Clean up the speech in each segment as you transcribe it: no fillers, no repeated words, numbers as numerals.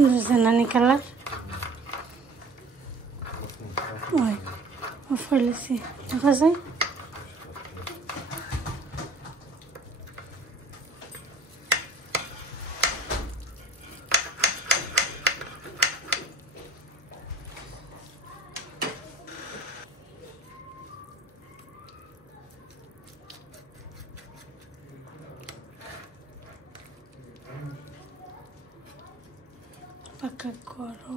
সুন্দর জানানি কালার ওই অফ করলেছি দেখা যায় পাকা করো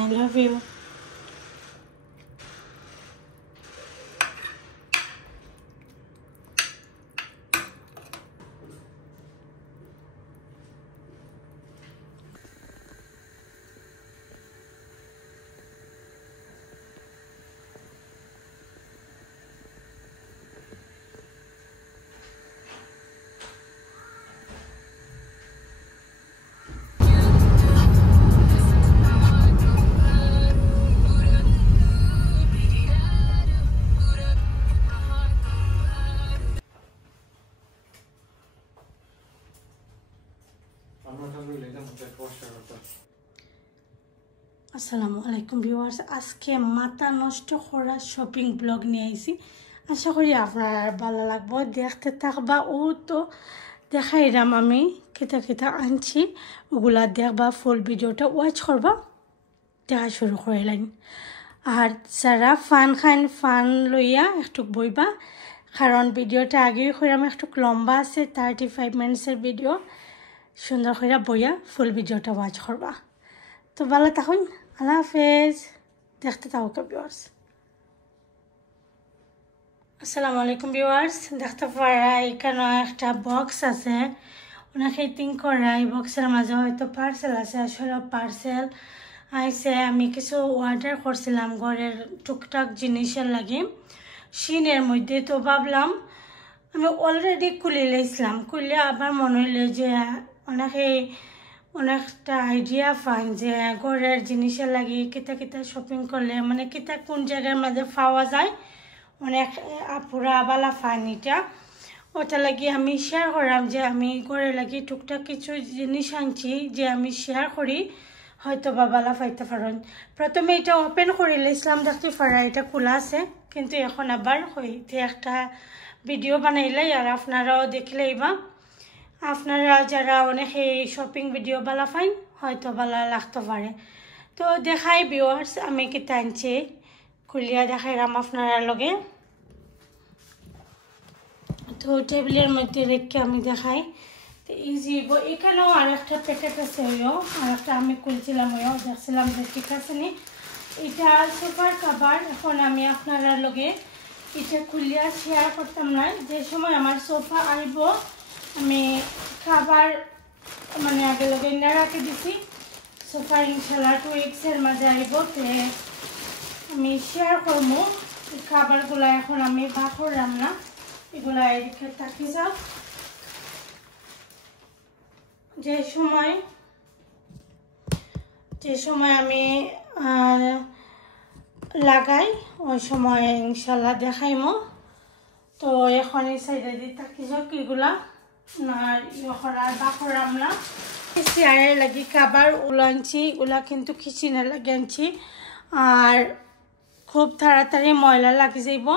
I love you. আসসালামু আলাইকুম ভিউয়ার্স আজকে মাথা নষ্ট করা শপিং ব্লগ নিয়ে আইছি আশা করি আপনারা ভালো লাগবে দেখতে থাকবা ও তো দেখাইলাম আমি কেটা কেটা আনছি ওগুলা দেখবা ফুল ভিডিওটা ওয়াচ করবা দেখা শুরু করিলাম আর যারা ফান লইয়া একটু বইবা কারণ ভিডিওটা আগেই কইরাম একটু লম্বা আছে 35 মিনিটসের ভিডিও সুন্দর করে বইয়া ফুল ভিডিওটা ওয়াচ করবা তো ভালো থাকুন আল্লাহ হাফেজ দেখতে থাকো ভিউয়ার্স আসসালামু আলাইকুম ভিউয়ার্স দেখতে পারা এখানে একটা বক্স আছে ওনাকে থিঙ্ক করা এই বক্সের মাঝে হয়তো পার্সেল আছে আসলে পার্সেল আইসে আমি কিছু অর্ডার করছিলাম ঘরের টুকটাক জিনিসের লাগে শিনের মধ্যে তো ভাবলাম আমি অলরেডি খুলে লাইছিলাম খুলে আবার মনে হইলো যে অনেকটা আইডিয়া পাই যে ঘরের জিনিসের লাগে কিতা কিতা শপিং করলে মানে কিতা কোন জায়গার মধ্যে পাওয়া যায় অনেক আপুরা বালা ফানিটা ওটা লাগি আমি শেয়ার করলাম যে আমি ঘরে লাগি টুকটাক কিছু জিনিস আনছি যে আমি শেয়ার করি হয়তো বাবালা পাইতে পারেন প্রথমে এটা ওপেন করে লাইছিলাম দেখতে পারা এটা খোলা আছে কিন্তু এখন আবার হইতে একটা ভিডিও বানাইলাই আর আপনারাও দেখলেইবা আপনারা যারা অনেক শপিং ভিডিও বালা পাইন হয়তো বালা লাগতে পারে তো দেখাই ভিউয়ার্স আমি কিতা আনছি খুলিয়া দেখাইলাম আপনারা লগে তো টেবিলের মধ্যে রেখে আমি দেখাই তো ইজি এখানেও আর একটা প্যাকেট আছে ওইও আর একটা আমি খুলছিলাম ওইও দেখছিলাম যে ঠিক আছে নি এটা সোফার কাভার এখন আমি আপনারা লগে এটা খুলিয়া শেয়ার করতাম না যে সময় আমার সোফা আইব আমি খাবার মানে আগে লগে না রাখে দিছি সোফা ইনশাল্লাহ 2 উইকসের মাঝে আইব তো আমি শেয়ার করবো খাবারগুলো এখন আমি ভাগ করলাম না এগুলা এদিকে থাকি যাও যে সময় আমি লাগাই ওই সময় ইনশাল্লাহ দেখাইমো তো এখন এই সাইডে দিয়ে থাকি যাও এগুলা না আর বাকরাম না চেয়ারের লাগি খাবার উলানছি ওগুলা কিন্তু কিচেনের লাগে আনছি আর খুব তাড়াতাড়ি ময়লা লাগে যাইব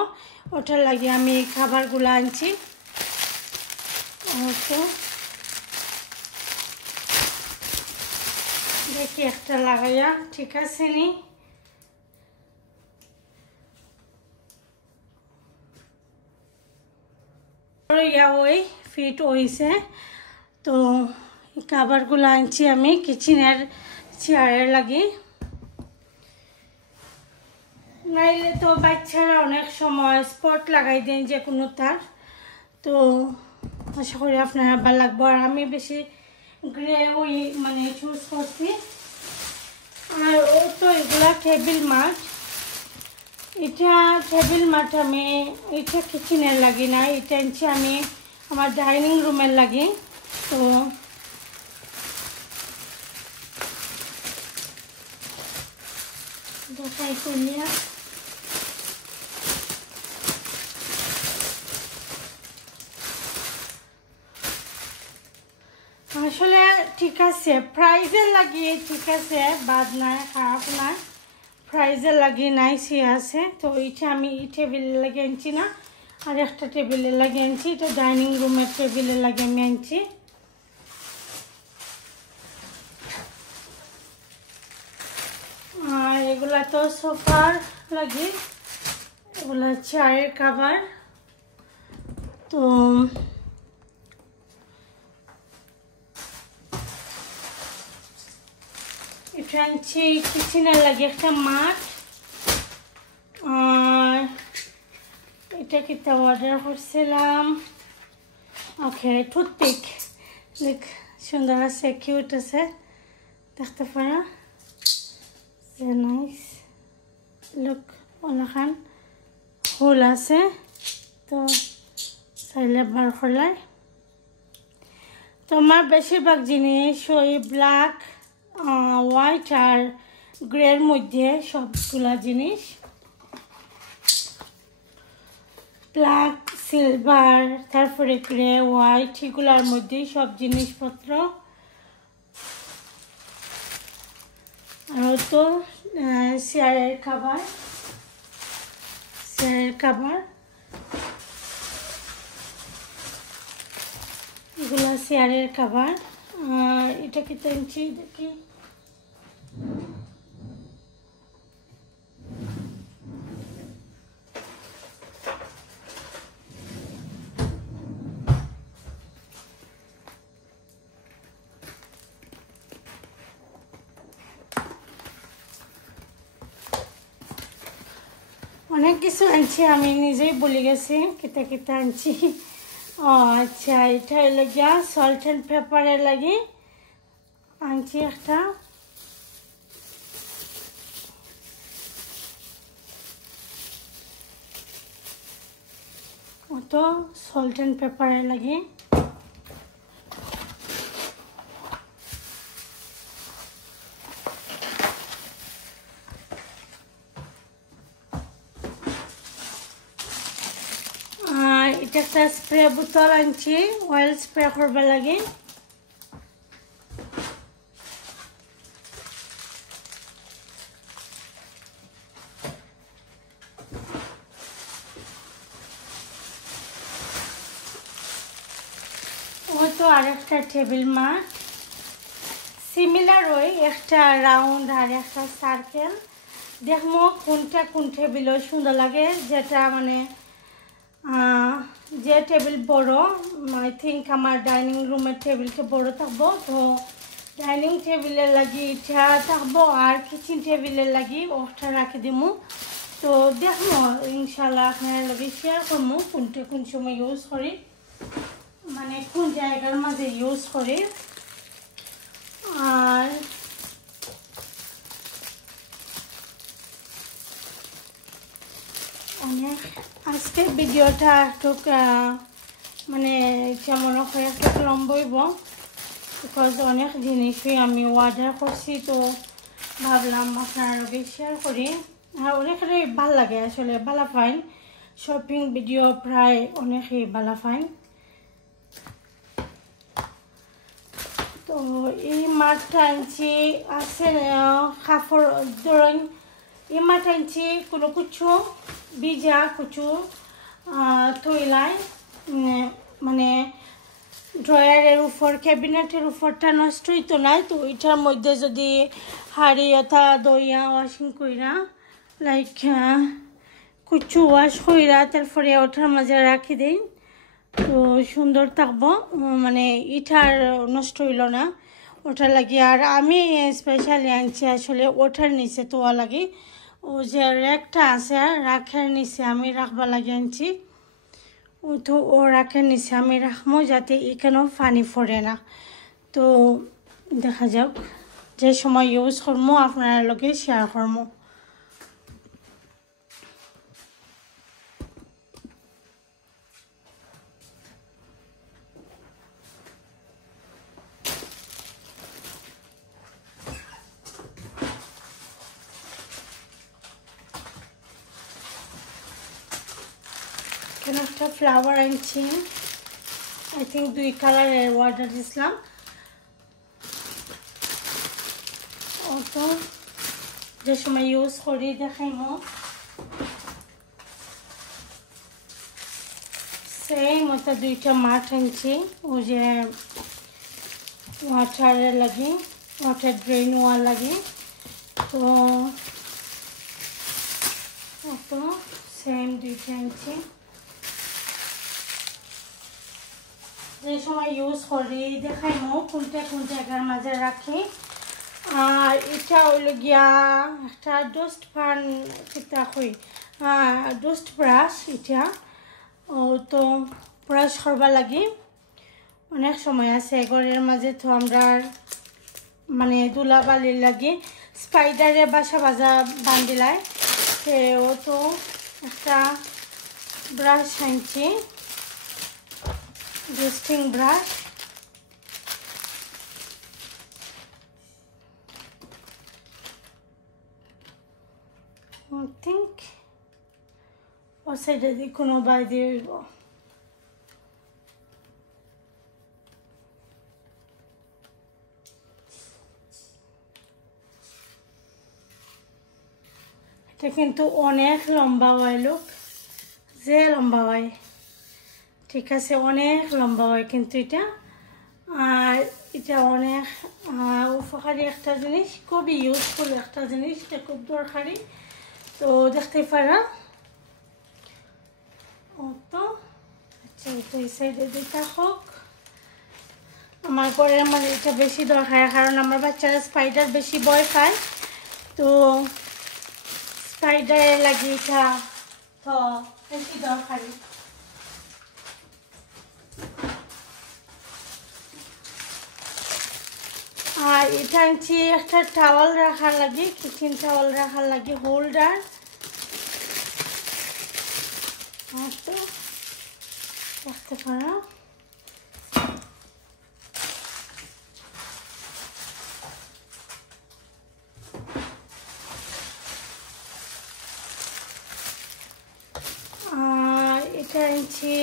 ওটার লাগে আমি খাবারগুলো আনছি দেখি একটা লাগাইয়া ঠিক আছে নি ওই ফিট হয়েছে তো খাবারগুলো আনছি আমি কিচেনের চেয়ারের লাগি নাইলে তো বাচ্চারা অনেক সময় স্পট লাগাই দেন যে কোনো তার তো আশা করি আপনারা ভালো লাগবে আর আমি বেশি গ্রে ওই মানে চুজ করছি আর ও তো এগুলা টেবিল ম্যাট এটা টেবিল ম্যাট আমি এটা কিচেনের লাগি না, এটা আনছি আমি আমার ডাইনিং রুমের লাগি। তো দেখাই করিয়া আসলে ঠিক আছে, প্রাইজের লাগিয়ে ঠিক আছে, বাদ নাই, খারাপ নাই, প্রাইজের লাগিয়ে নাইসই আছে। তো এটা আমি এই টেবিলে লাগিয়ে আনছি না, আর একটা টেবিলে লাগিয়ে আনছি, এটা ডাইনিং রুমের টেবিলে লাগিয়ে আমি আনছি। আর এগুলা তো সোফার লাগি, এগুলা চেয়ারের কাভার। তো এটা আনছি কিচেনের লাগে একটা মাঠ। আর এটা কিতা অর্ডার করছিলাম, ওকে টুথপিক, দেখ সুন্দর আছে, কিউট আছে, দেখতে পারা নাইস লুক, অনেকখান ফুল আছে, তো চাইলে বার করলাই। তো আমার বেশিরভাগ জিনিস ওই ব্ল্যাক, হোয়াইট আর গ্রের মধ্যে সবগুলা জিনিস, ব্ল্যাক, সিলভার, তারপরে গ্রে, হোয়াইট, এগুলার মধ্যেই সব জিনিসপত্র। আর তো চেয়ারের খাবার, চেয়ারের খাবার, এগুলা চেয়ারের খাবার। আর এটা কি টানছি দেখি, অনেক কিছু আনছি, আমি নিজেই বলে গেছি কিতা কিতা আনছি। ও আচ্ছা, এটা হইলো গিয়া সল্ট অ্যান্ড পেপারের লাগে আনছি একটা। তো সল্ট অ্যান্ড পেপারের লাগে। এটা একটা স্প্রে বোতল আনছি, অয়েল স্প্রে করবে লাগে। ও তো আর একটা টেবিল ম্যাট, সিমিলার ওই একটা রাউন্ড আর একটা সার্কেল। দেখবো কোনটা কোন টেবিলও সুন্দর লাগে, যেটা মানে যে টেবিল বড়, আই থিঙ্ক আমার ডাইনিং রুমের টেবিলটা বড় থাকবো, তো ডাইনিং টেবিলের লাগি এটা থাকবো, আর কিচেন টেবিলের লাগি ওটা রাখি দিমু। তো দেখবো ইনশাল্লাহ আপনার লগে শেয়ার করবো কোনটা কোন সময় ইউজ করি, মানে কোন জায়গার মাঝে ইউজ করি। আর অনেক আজকের ভিডিওটা একটু মানে কেমন হয় একটু লম্বইব, বিকজ অনেক জিনিসই আমি অর্ডার করছি, তো ভাবলাম আপনার লগে শেয়ার করি। আর অনেকেরই ভাল লাগে, আসলে ভালো ফাইন শপিং ভিডিও, প্রায় অনেকেই ভালো ফাইন। তো এই মাঠটা আনছি আছে কাপড় ধরেন, এই মাঠ আনছি কোনো কিছু ভিজা কিছু তৈলায়, মানে ড্রয়ারের উপর ক্যাবিনেটের উপরটা নষ্ট হইতো না, তো ওইটার মধ্যে যদি হাড়ি অথা দইয়া ওয়াশিং কইরা লাইক কিছু ওয়াশ কইরা তারপরে ওটার মাঝে রাখি দিই, তো সুন্দর থাকবো, মানে ইটার নষ্ট হইল না, ওটা লাগি। আর আমি স্পেশালি আনছি আসলে ওটার নিচে তোয়া লাগি, ও যে র্যাকটা আছে রাখের নিচে আমি রাখবা লাগে আনছি, ও তো ও রাখের নিচে আমি রাখবো যাতে এখানেও পানি পড়ে না। তো দেখা যাক, যে সময় ইউজ করবো আপনার লগে শেয়ার করবো। এখানে একটা ফ্লাওয়ার আনছি, আই থিঙ্ক 2 কালারের অর্ডার দিয়েছিলাম। ও তো যে সময় ইউজ করি দেখাইমো। সেই মতো 2টা মাঠ আনছি, ও যে ওয়াটারের লাগে, ওয়াটার ড্রেন ওয়াল লাগে। তো সেম 2টা আনছি, যে সময় ইউজ করি দেখাইমো কোনটা কোন জায়গার মাঝে রাখি। আর এটা হইল গিয়া একটা ডস্ট পান কিতা কই, ডস্ট ব্রাশ। এটা ও তো ব্রাশ করবা লাগি অনেক সময় আছে ঘরের মাঝে, তো আমরা মানে ধুলাবালির লাগে স্পাইডারে বাসা বাজা বান্দিলায়। ও তো একটা ব্রাশ আনছি, ডাস্টিং ব্রাশ। I think ও সাইডে দিয়ে কোনো বাই দিয়ে হইব। এটা কিন্তু অনেক লম্বা হয়, লোক যে লম্বা হয়, ঠিক আছে, অনেক লম্বা হয় কিন্তু এটা। আর এটা অনেক উপকারী একটা জিনিস, খুবই ইউজফুল একটা জিনিস, এটা খুব দরকারি। তো দেখতে পারা ও তো আচ্ছা, এটা এই সাইডে দিতে হোক। আমার ঘরের মানে এটা বেশি দরকার, কারণ আমার বাচ্চারা স্পাইডার বেশি ভয় পায়, তো স্পাইডারের লাগে এটা তো বেশি দরকারি। আর এটা আনছি একটা টাওয়াল রাখার লাগে, কিচেন টাওয়াল রাখার লাগে, হোল্ডার। তো দেখতে পারো এটা আনছি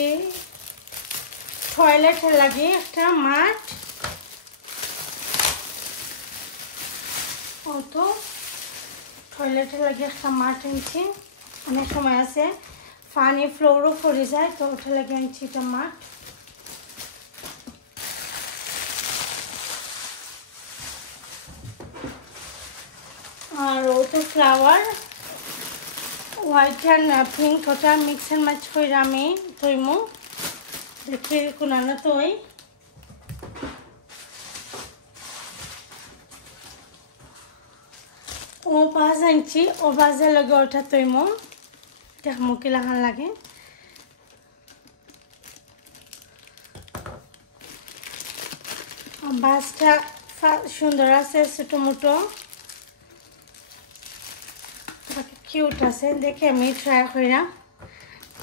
টয়লেটের লাগে একটা মাঠ। ও তো টয়লেটের লাগে একটা মাঠ আনছি, অনেক সময় আছে পানি ফ্লোরও পড়ে যায়, তো ওটা লাগে আনছি এটা মাঠ। আর ও তো ফ্লাওয়ার হোয়াইট অ্যান্ড পিঙ্ক, ওটা মিক্স অ্যান্ড ম্যাচ করে আমি তৈমু দেখি কোনানো তৈ। ও বাজ আনছি, ও বাজের লগে ওটা তৈমু, দেখমু কি লাগান লাগে। বাজটা সুন্দর আছে, ছোটো মোটো কিউট আছে, দেখে আমি ট্রাই করিলাম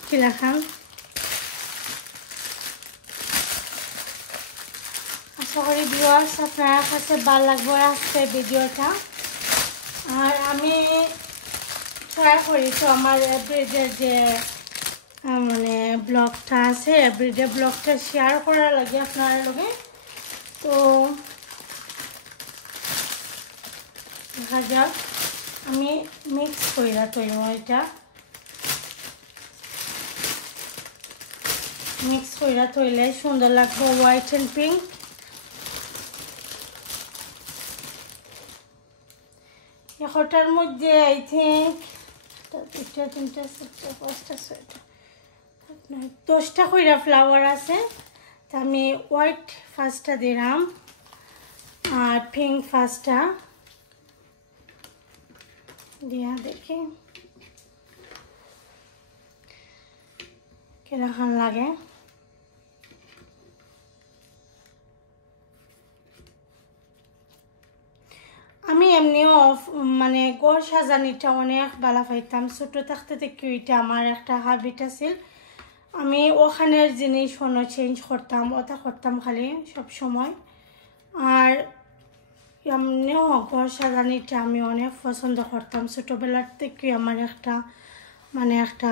কি লাগান। আশা করি ভিউয়ার্স আপনার কাছে ভালো লাগবে আজকে ভিডিওটা। আর আমি ট্রাই করি তো আমার এভরিডে যে মানে ব্লগটা আছে, এভরিডে ব্লগটা শেয়ার করার লাগে আপনার লগে। তো দেখা যাক, আমি মিক্স কইরা তৈরি, এটা মিক্স কইরা তৈলে সুন্দর লাগবে, হোয়াইট অ্যান্ড পিঙ্ক। এটার মধ্যে আই থিঙ্ক 10টা কইরা ফ্লাওয়ার আছে, তা আমি হোয়াইট ফার্স্টটা দিলাম আর পিঙ্ক ফার্স্টটা দিয়া দেখি কিরকম লাগে। আমি এমনিও মানে ঘর সাজানিটা অনেক ভালো পাইতাম, ছোটো থাকতে থেকে এটা আমার একটা হ্যাবিট আছিল। আমি ওখানের জিনিস কোনো চেঞ্জ করতাম, ওটা করতাম খালি সব সময়। আর এমনিও ঘর সাজানিটা আমি অনেক পছন্দ করতাম ছোটোবেলার থেকে, আমার একটা মানে একটা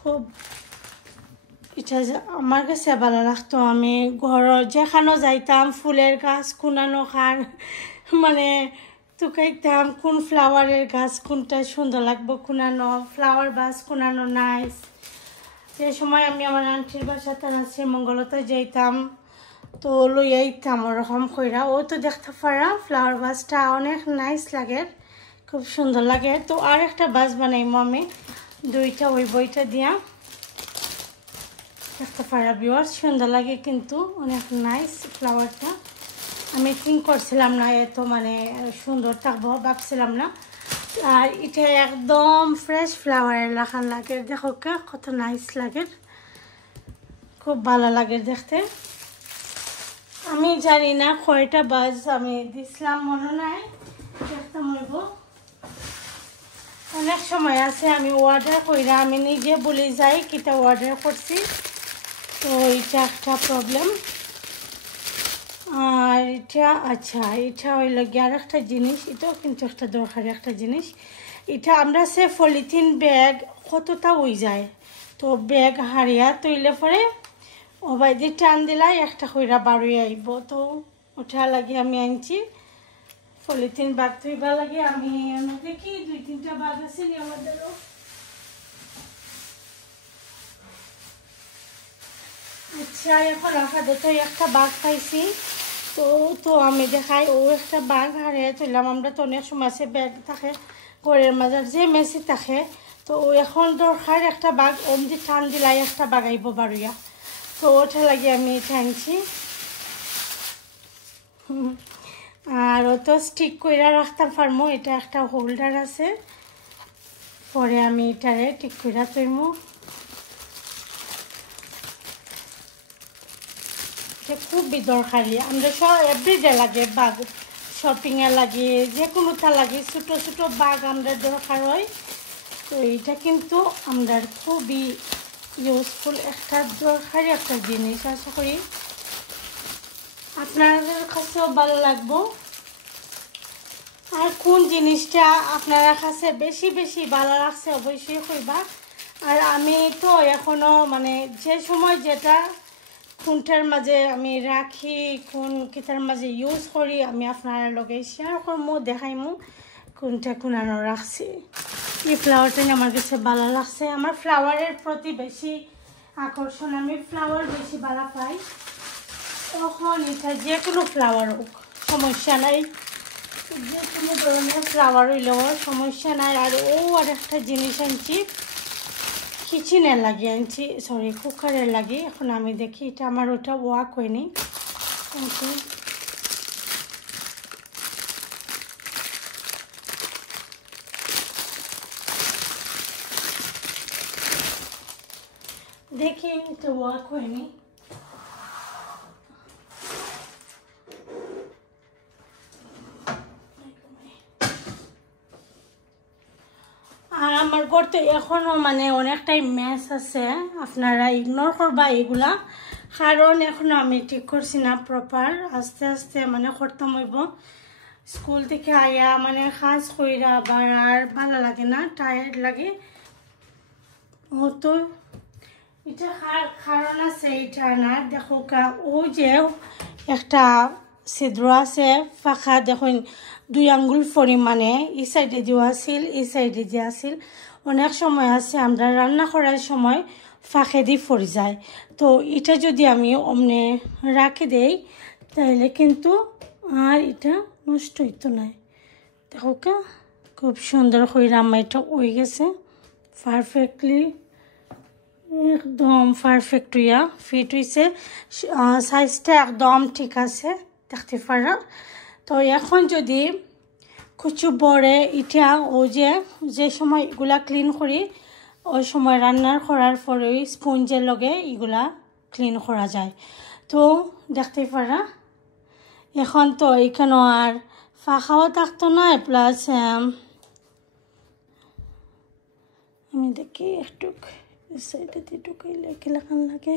খুব এটা আমার কাছে ভালো লাগতো। আমি ঘর যেখানে যাইতাম ফুলের গাছ কুনানো খান মানে তুকাইতাম কোন ফ্লাওয়ারের গাছ কোনটা সুন্দর লাগবো কুনানো, ফ্লাওয়ার গাছ কুনানো নাইস। যে সময় আমি আমার আন্টির বাসা তারা শ্রীমঙ্গলতে যাইতাম তো লইয়া আইতাম ওরকম কইরা। ও তো দেখতে পারা ফ্লাওয়ার গাছটা অনেক নাইস লাগে, খুব সুন্দর লাগে। তো আর একটা বাস বানাইমো আমি দুইটা ওই বইটা দিয়া, দেখতে পারা ভিউয়ার্স সুন্দর লাগে কিন্তু অনেক নাইস ফ্লাওয়ারটা। আমি থিঙ্ক করছিলাম না এত মানে সুন্দর থাকবো, ভাবছিলাম না। আর এটা একদম ফ্রেশ ফ্লাওয়ারের লাখান লাগে, দেখো কত নাইস লাগে, খুব ভালো লাগে দেখতে। আমি জানি না কয়টা বাজ আমি দিছিলাম মনে নাই, দেখতে মরব। অনেক সময় আছে আমি অর্ডার কইরা আমি নিজে বলে যাই কিটা অর্ডার করছি, তো এটা একটা প্রবলেম। আর এটা আচ্ছা এটা হইল গিয়ে আর একটা জিনিস, এটাও কিন্তু একটা দরকারি একটা জিনিস। এটা আমরা সে পলিথিন ব্যাগ কতটা হয়ে যায়, তো ব্যাগ হারিয়া তৈলে পরে ওবাই দিয়ে টান দিলাই একটা কইরা বাড়িয়ে আইব, তো ওটা লাগে আমি আনছি পলিথিন ব্যাগ তৈবা লাগে। আমি দেখি 2-3টা ব্যাগ আছে আমাদেরও। আচ্ছা এখন আপাতত একটা বাঘ পাইছি, তো আমি দেখাই ও একটা বাঘ হারিয়ে তুললাম। আমরা তো অনেক সময় আছে ব্যাগ থাকে ঘরের মাঝে যে মেসি থাকে, তো এখন দরকার একটা বাঘ অমদি টান দিলাই একটা বাঘ আইব বাড়িয়া, তো ওটা লাগে আমি এটা আনছি। আর ও তো স্টিক কইরা রাখতাম পারমো, এটা একটা হোল্ডার আছে, পরে আমি এটারে ঠিক কইরা তৈমু। খুবই দরকারি, আমরা সব এভরিডে লাগে বাঘ, শপিংয়ে লাগে যে কোনোটা লাগে, ছোটো ছোটো বাঘ আমরা দরকার হয়। তো এইটা কিন্তু আমরা খুবই ইউজফুল একটা দরকারি একটা জিনিস। আশা করি আপনাদের কাছেও ভালো লাগবো। আর কোন জিনিসটা আপনার কাছে বেশি বেশি ভালো লাগছে অবশ্যই কইবা। আর আমি তো এখনও মানে যে সময় যেটা কোনটার মাঝে আমি রাখি কোন কিটার মাঝে ইউজ করি আমি আপনার লগে শেয়ার করবো, দেখাইমু কোনটা কোনানো রাখছি। এই ফ্লাওয়ারটা আমার কাছে ভালো লাগছে, আমার ফ্লাওয়ারের প্রতি বেশি আকর্ষণ, আমি ফ্লাওয়ার বেশি ভালো পাই। তখন এটা যে কোনো ফ্লাওয়ার হোক সমস্যা নাই, যে কোনো ধরনের ফ্লাওয়ার হইলেও সমস্যা নাই। আর আর একটা জিনিস আনছি কিচেনের লাগে আনছি, সরি কুকারের লাগে। এখন আমি দেখি এটা আমার ওটা ওয়াক হয়নি। দেখি এটা ওয়াক হয়নি। আর আমার করতে এখনও মানে অনেকটাই ম্যাচ আছে, আপনারা ইগনোর করবা এগুলা, কারণ এখনও আমি ঠিক করছি না প্রপার, আস্তে আস্তে মানে করতাম হইব। স্কুল থেকে আয়া মানে কাজ কইরা আবার আর ভালো লাগে না, টায়ার্ড লাগে। ও তো এটা কারণ আছে এটা না, দেখো ও যে একটা ছিদ্র আছে ফাঁকা, দেখুন 2 আঙ্গুল পরিমাণে এই সাইডে দেওয়া আছিল এই সাইডে যে আছিল। অনেক সময় আছে আমরা রান্না করার সময় ফাঁকে দিয়ে পড়ে যায়, তো এটা যদি আমি অমনে রাখে দেই তাহলে কিন্তু আর এটা নষ্ট হইতো না। দেখো খুব সুন্দর করে আমার এটা হয়ে গেছে পারফেক্টলি, একদম পারফেক্ট হইয়া ফিট হয়েছে, সাইজটা একদম ঠিক আছে দেখতে পারা। তো এখন যদি কিছু বড়ে এটা ও যে সময় এগুলা ক্লিন করি ওই সময় রান্নার করার পরে ওই স্পঞ্জের লগে এগুলা ক্লিন করা যায়, তো দেখতে পারা। এখন তো এখানে আর ফাঁকাও থাকতো না, প্লাস আমি দেখি একটু সাইডে দিয়ে ঢুকাইলে কিলাখান লাগে।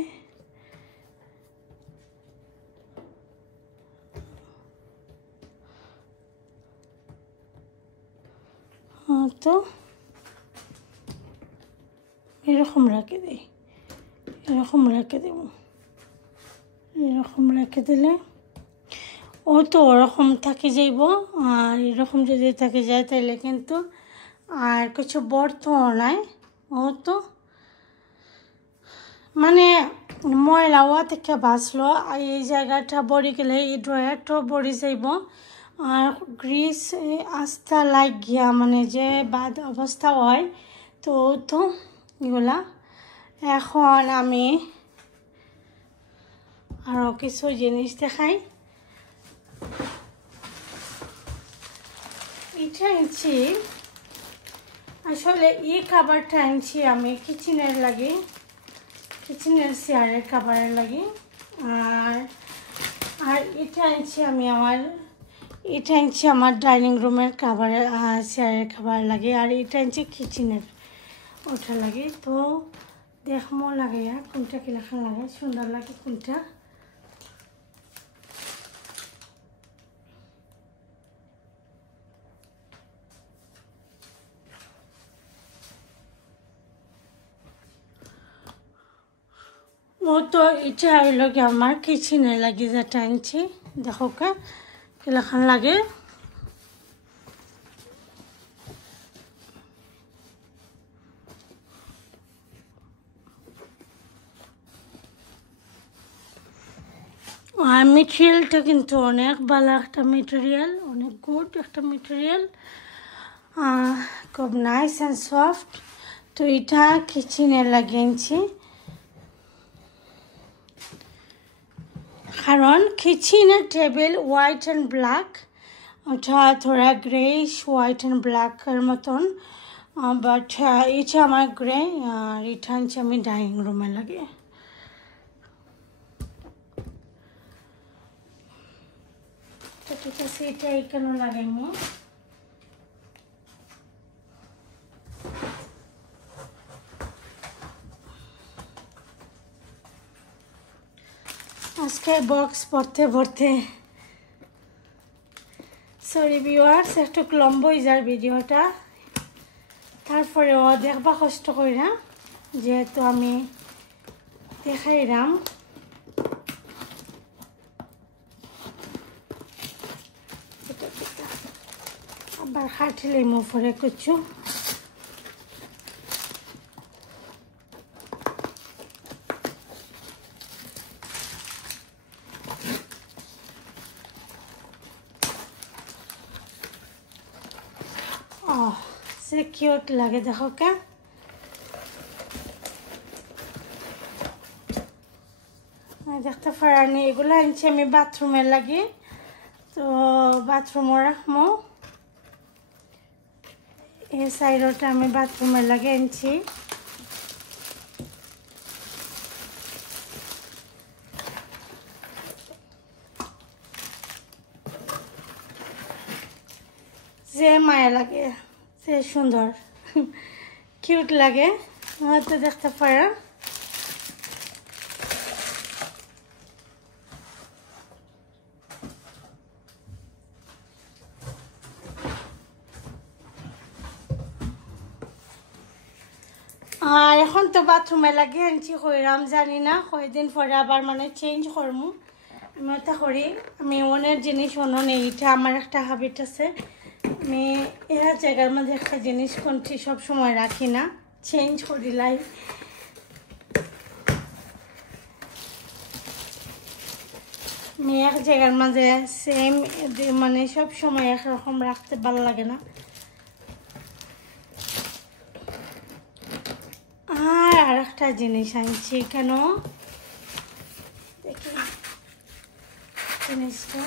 তো এরকম রাখে দেই, এরকম রেখে দেব। এরকম রেখে দিলে ও তো ওরকম থাকি যাইব, আর এরকম যদি থাকি যায় তাহলে কিন্তু আর কিছু বর্তও নাই। ও তো মানে ময়লাও থেকে বাঁচলো, আর এই জায়গাটা বড়ি গেলে এই ড্রয়ারটাও বড়ি যাইব, আর গ্রিস আস্তা লাগিয়া মানে যে বাদ অবস্থা হয়। তো তো এগুলা এখন আমি আরও কিছু জিনিস দেখাই। এটা আনছি, আসলে এই খাবারটা আনছি আমি কিচেনের লাগে, কিচেনের চেয়ারের খাবারের লাগে। আর আর এটা আনছি আমি এটা আনছি আমার ডাইনিং রুমের খাবারের চেয়ারের খাবার লাগে। আর এটা আনছি কিচেনের ওটা লাগে। তো দেখমো লাগে কোনটা কিরকম লাগে, সুন্দর লাগে কোনটা। ও তো এটা হইল কি আমার কিচেনে লাগে যেটা আনছি, দেখো কা কিরকম লাগে। আর মেটেরিয়ালটা কিন্তু অনেক ভালো একটা মেটেরিয়াল, অনেক গুড একটা মেটেরিয়াল, খুব নাইস অ্যান্ড সফট। তো এটা কিচেনে লাগিয়েছি, কারণ কিচেনের টেবিল হোয়াইট অ্যান্ড ব্ল্যাক, ওটা থোড়া গ্রেইশ হোয়াইট অ্যান্ড ব্ল্যাকের মতন, বাট এটা আমার গ্রে। আর এটা আনছি আমি ডাইনিং রুমে লাগে। তো ঠিক আছে, এটা এখানে লাগাইমু। আজকে বক্স পড়তে পড়তে সরি ভিউয়ার্স, একটু লম্বা হয়ে যায় ভিডিওটা, তারপরেও দেখবা কষ্ট করি না, যেহেতু আমি দেখাইলাম। আবার খাটিলে মুফরে কিছু সে কিউট লাগে, দেখো কে। দেখতে পারানি এগুলো আনছি আমি বাথরুমের লাগে। তো বাথরুমও রাখবো, এই সাইডটা আমি বাথরুমের লাগে আনছি। যে মায়া লাগে, যে সুন্দর কিউট লাগে, হয়তো দেখতে পারা। আর এখন তো বাথরুমে লাগে আনছি, কইরাম জানি না কয়দিন পরে আবার মানে চেঞ্জ করবো। আমি ওটা করি, আমি অনেক জিনিস অন্য নেই, এটা আমার একটা হ্যাবিট আছে, আমি এর জায়গার মধ্যে একটা জিনিস কোনটি সব সময় রাখি না, চেঞ্জ করি লাই। আমি এক জায়গার মাঝে সেম মানে সব সময় একরকম রাখতে ভালো লাগে না। আর একটা জিনিস আনছি, কেন দেখি জিনিসটা,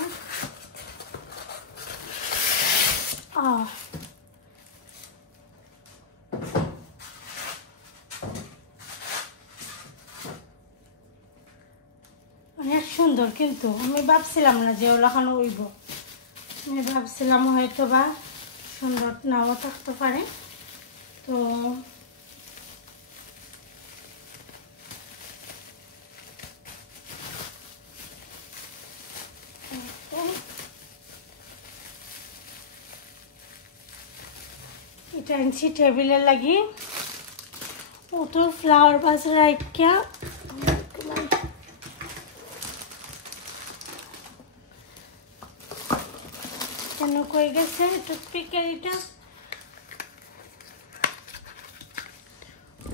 অনেক সুন্দর, কিন্তু আমি ভাবছিলাম না যে ওলাখানো হইব, আমি ভাবছিলাম হয়তো বা সুন্দর নাও থাকতে পারে। তো এটা আনছি টেবিলে লাগি, ও তো ফ্লাওয়ার বাস রাখা কেন কই গেছে টুথপিকের এটা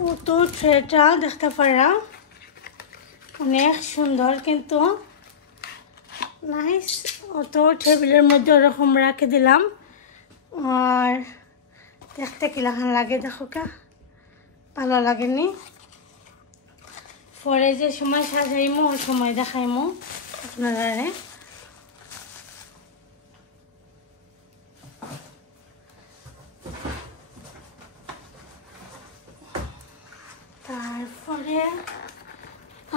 ও তো ট্রেটা দেখতে পারা অনেক সুন্দর কিন্তু নাইস ও তো টেবিলের মধ্যে ওরকম রাখে দিলাম আর দেখতে কিলাখান লাগে দেখো কা ভালো লাগেনি পরে যে সময় সাজাইমো ওই সময় দেখাইমো আপনারা তারপরে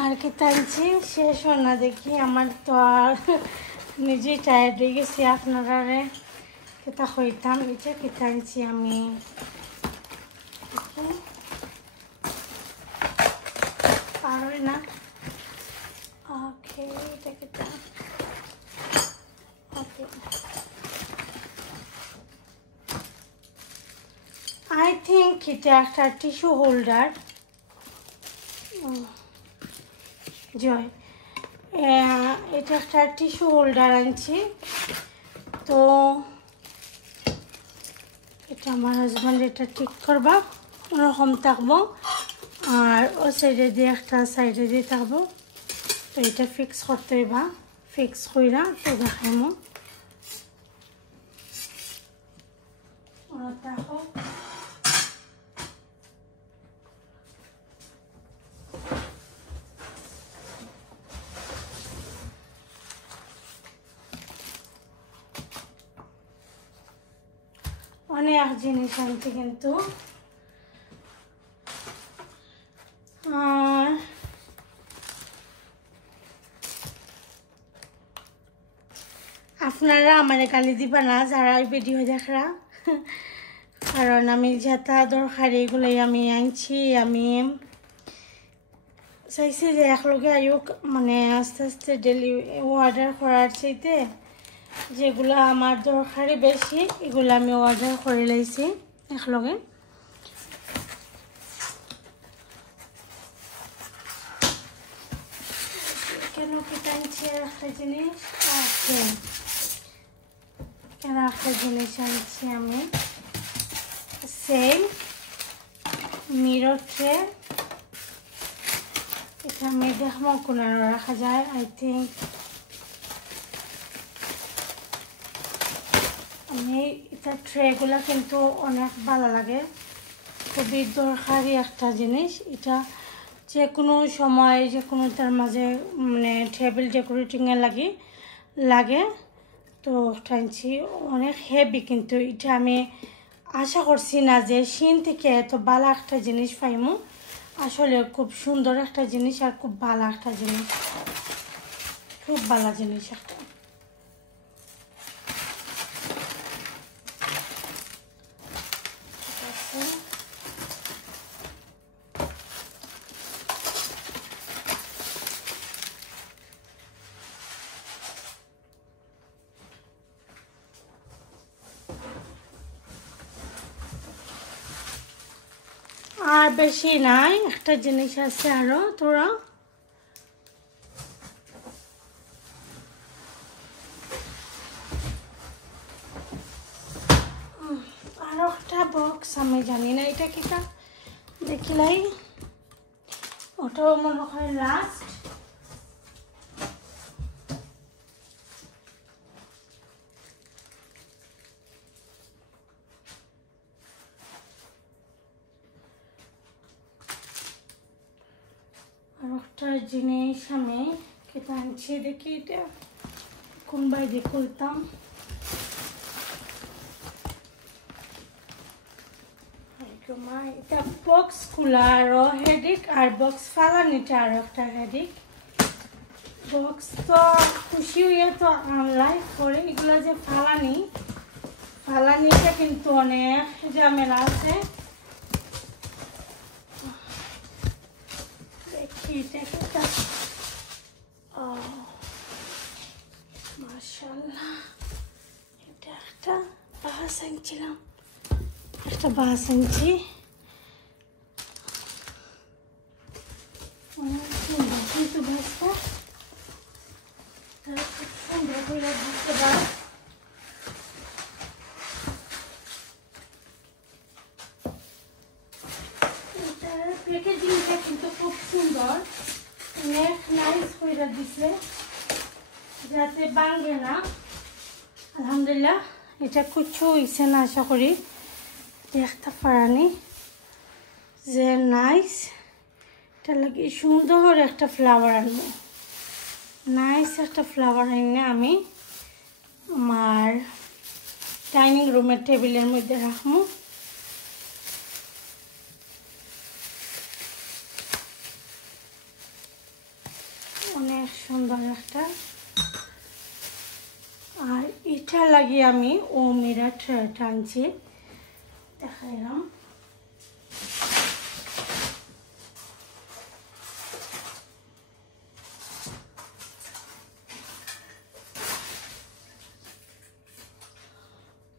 আর কি টানছি শেষ হয় না দেখি আমার তো আর নিজেই টায়ার্ড হয়ে গেছি আপনারা কেতা হইতাম এটা কি টানছি আমি পারই না ওকে এটা কেতা ওকে I think এটা একটা টিস্যু হোল্ডার জয় এটা একটা টিস্যু হোল্ডার আনছি তো এটা আমার হাজব্যান্ড এটা ঠিক করবা ওরকম থাকবো আর ও সাইডে দিয়ে একটা সাইডে দিয়ে থাকবো তো এটা ফিক্স করতে হইবা ফিক্স কইরা তো দেখাইমো দেখো অনেক জিনিস আনছি কিন্তু আপনারা আমার গালি দিবা না যারা ওই ভিডিও দেখরা কারণ আমি যেটা দরকার এগুলোই আমি আনছি আমি চাইছি যে একলগে আয়ুক মানে আস্তে আস্তে ডেলি অর্ডার করার চাইতে যেগুলো আমার দরকারি বেশি এগুলো আমি অর্ডার করে লাইছি একলগে কেন কি টানছি একটা জিনিস আছে কেন একটা জিনিস আনছি আমি সেম মিরর ট্রে এটা আমি দেখবো কোনো রাখা যায় আই থিঙ্ক আমি এটা ট্রেগুলো কিন্তু অনেক ভালো লাগে খুবই দরকারি একটা জিনিস এটা যে কোনো সময় যে কোনো তার মাঝে মানে টেবিল ডেকোরেটিংয়ে লাগে তো টানছি অনেক হেভি কিন্তু এটা আমি আশা করছি না যে চীন থেকে এত ভালো একটা জিনিস পাইমু আসলে খুব সুন্দর একটা জিনিস আর খুব ভালো একটা জিনিস খুব ভালো জিনিস একটা আর বেশি নাই একটা জিনিস আছে আরো তোরা আরো একটা বক্স আমি জানি না এটা কিটা দেখিলাই ওটাও মনে হয় লাস্ট একটা জিনিস আমি কেটে আনছি দেখি এটা কোন বাইরে খুলতাম এটা বক্স খোলা আরো হেডিক আর বক্স ফালানিটা আরো একটা হেডিক বক্স তো খুশি হইয়া তো আনলাই করে এগুলা যে ফালানিটা কিন্তু অনেক ঝামেলা আছে মাশাআল্লাহ এটা একটা বাস আনছিলাম একটা বাস আনছি কিন্তু বাসটা খুব সুন্দর করে বুঝতে পার সুন্দর অনেক নাইস করে দিছে যাতে ভাঙবে না আলহামদুলিল্লাহ এটা কিছু হইছে না আশা করি দেখতে পারানি যে নাইস এটা লাগে সুন্দর একটা ফ্লাওয়ার আনবো নাইস একটা ফ্লাওয়ার এনে আমি আমার ডাইনিং রুমের টেবিলের মধ্যে রাখবো অনেক সুন্দর একটা আর এটা লাগি আমি ওমিরা ট্রেটা আনছি দেখাইলাম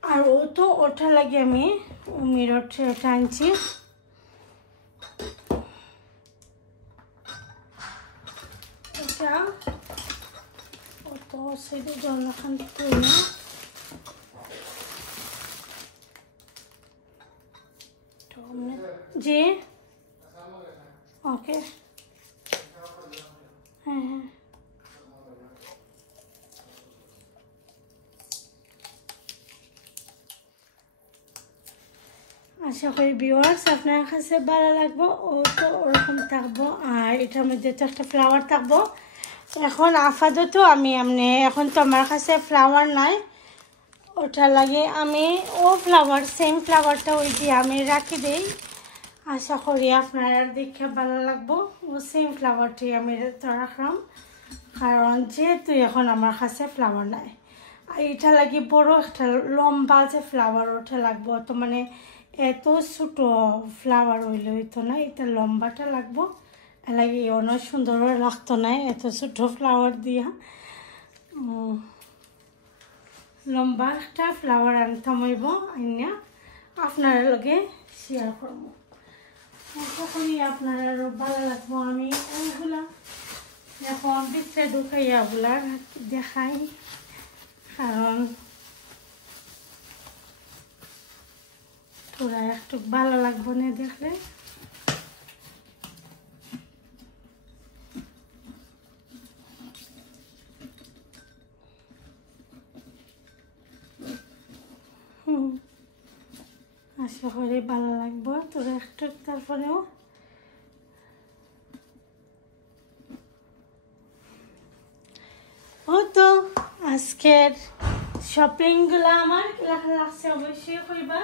আর ও তো ওটা লাগে আমি ওমিরা ট্রেটা আনছি এটা তো সেটা জলখান করি না জি ওকে হ্যাঁ হ্যাঁ আশা করি ভিউয়ার্স আপনার কাছে ভালো লাগবে ও তো ওরকম থাকবো আর এটার মধ্যে তো একটা ফ্লাওয়ার থাকবো এখন আপাতত আমি এমনি এখন তো আমার কাছে ফ্লাওয়ার নাই ওটা লাগে আমি ও ফ্লাওয়ার সেম ফ্লাওয়ারটা ওই দিয়ে আমি রাখি দিই আশা করি আপনারা দেখে ভালো লাগবো ও সেম ফ্লাওয়ারটি আমি তো রাখলাম কারণ যেহেতু এখন আমার কাছে ফ্লাওয়ার নাই আর এটা লাগে বড় একটা লম্বা যে ফ্লাওয়ার ওটা লাগবো তো মানে এত ছোট ফ্লাওয়ার হইলে হইতো না এটা লম্বাটা লাগবো লাগে অনেক সুন্দর লাগতো না এত ছোট ফ্লাওয়ার দিয়া লম্বা একটা ফ্লাওয়ার আনতাম হইব আইনা আপনার লগে শেয়ার করবো তখনই আপনার আরও ভালো লাগবো আমি ওইগুলা এখন ভিতরে ঢুকাইয়া ওগুলা দেখাই কারণ তোরা একটু ভালো লাগবো না দেখলে আশা করি ভালো লাগবো তোরা একটু তারপরেও ও তো আজকের শপিংগুলো আমার কেমন লাগছে অবশ্যই কইবা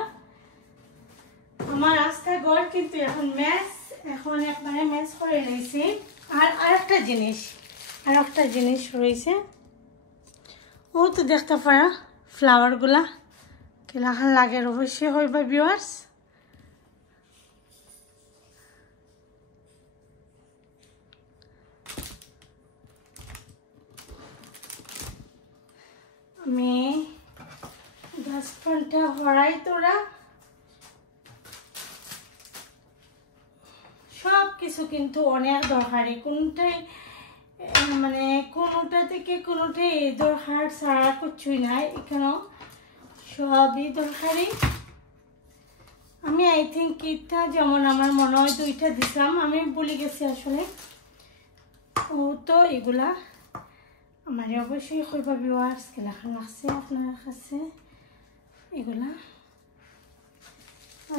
আমার রাস্তা ঘর কিন্তু এখন ম্যাচ এখন একবারে ম্যাচ করে নিয়েছি আর আরেকটা জিনিস রয়েছে ও তো দেখতে পারা ফ্লাওয়ারগুলা কেমন লাগে অবশ্যই হইবা ভিউয়ার্স আমি ডাস্টবিনটা হরাই তোরা সব কিছু কিন্তু অনেক দরকারি কোনটাই মানে কোনোটা থেকে কোনোটাই দরকার ছাড়া কিছুই নাই এখানেও সবই দরকারি আমি আই থিঙ্ক কিটটা যেমন আমার মনে হয় দুইটা দিছিলাম আমি ভুলে গেছি আসলে ও তো এগুলা আমার অবশ্যই কইবা ভিউয়ার্স কেমন লাগছে আপনার কাছে এগুলা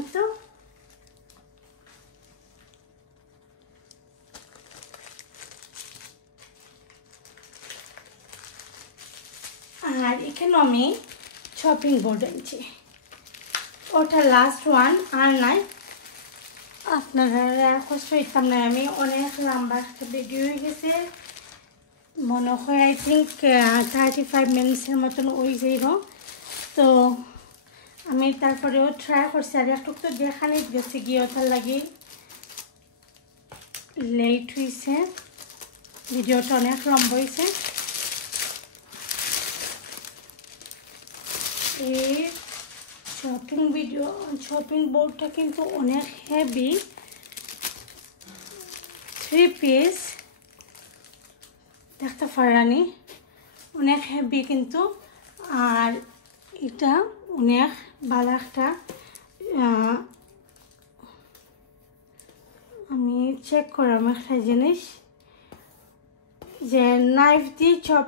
তো আর এখানে আমি শপিং বোর্ড আনছি ওটা লাস্ট ওয়ান আর নাই আপনারা আর কষ্ট হইতাম না আমি অনেক লম্বা একটা ভিডিও হয়ে গেছে মনে হয় আই থিঙ্ক 35 মিনিটসের মতন ওই যাইব তো আমি তারপরেও ট্রাই করছি আর একটু তো দেখানি গেছে গিয়ে ওটার লাগে লেট হয়েছে ভিডিওটা অনেক লম্বা হয়েছে এই শপিং বোর্ডটা কিন্তু অনেক হেভি 3 পিস দেখতে পারানি অনেক হেভি কিন্তু আর এটা অনেক ভালো একটা আমি চেক করাম একটা জিনিস যে নাইফ দিয়ে চপ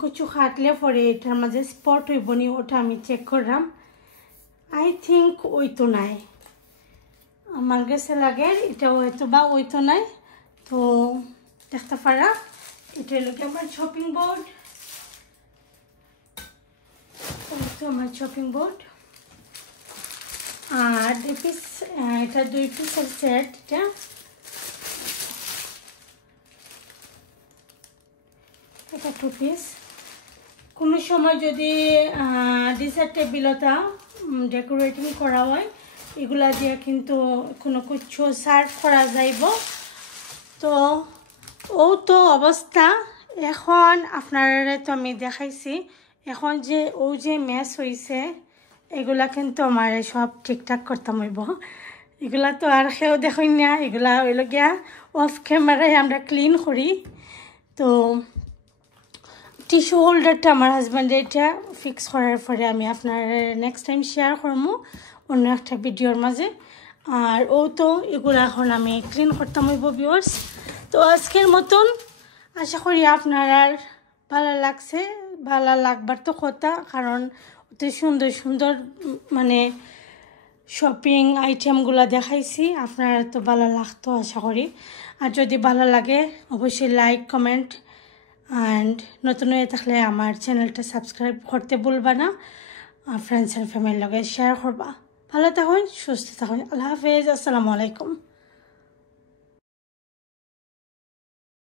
কিছু কাটলে পরে এটার মাঝে স্পট হইব নি ওটা আমি চেক করলাম আই থিঙ্ক ওই তো নাই আমার কাছে লাগে এটা হয়তো বা ওই তো নাই তো দেখতে পারা এটা হলো কি আমার শপিং বোর্ড তো আমার শপিং বোর্ড আর 2 পিস এটা 2 পিসের সেট এটা 2 পিস কোনো সময় যদি ডিসার্ট টেবিলটা ডেকোরেটিং করা হয় এগুলা দিয়ে কিন্তু কোনো কিছু সার্ভ করা যাইব তো ও তো অবস্থা এখন আপনারা তো আমি দেখাইছি এখন যে ও যে ম্যাচ হইছে এগুলা কিন্তু আমার সব ঠিকঠাক করতাম হইব এগুলা তো আর কেউ দেখই না এগুলা হইল গিয়া অফ ক্যামেরায় আমরা ক্লিন করি তো টিস্যু হোল্ডারটা আমার হাজব্যান্ডে এটা ফিক্স করার পরে আমি আপনার নেক্সট টাইম শেয়ার করবো অন্য একটা ভিডিওর মাঝে আর ও তো এগুলো এখন আমি ক্লিন করতাম হইব ভিউয়ার্স তো আজকের মতন আশা করি আপনার আর ভালো লাগছে ভালো লাগবার তো কথা কারণ অত সুন্দর সুন্দর মানে শপিং আইটেমগুলো দেখাইছি আপনার তো ভালো লাগতো আশা করি আর যদি ভালো লাগে অবশ্যই লাইক কমেন্ট অ্যান্ড নতুন হয়ে থাকলে আমার চ্যানেলটা সাবস্ক্রাইব করতে ভুলবা না ফ্রেন্ডস অ্যান্ড ফ্যামিলির লগে শেয়ার করবা ভালো থাকুন সুস্থ থাকুন আল্লাহ হাফেজ আসসালামু আলাইকুম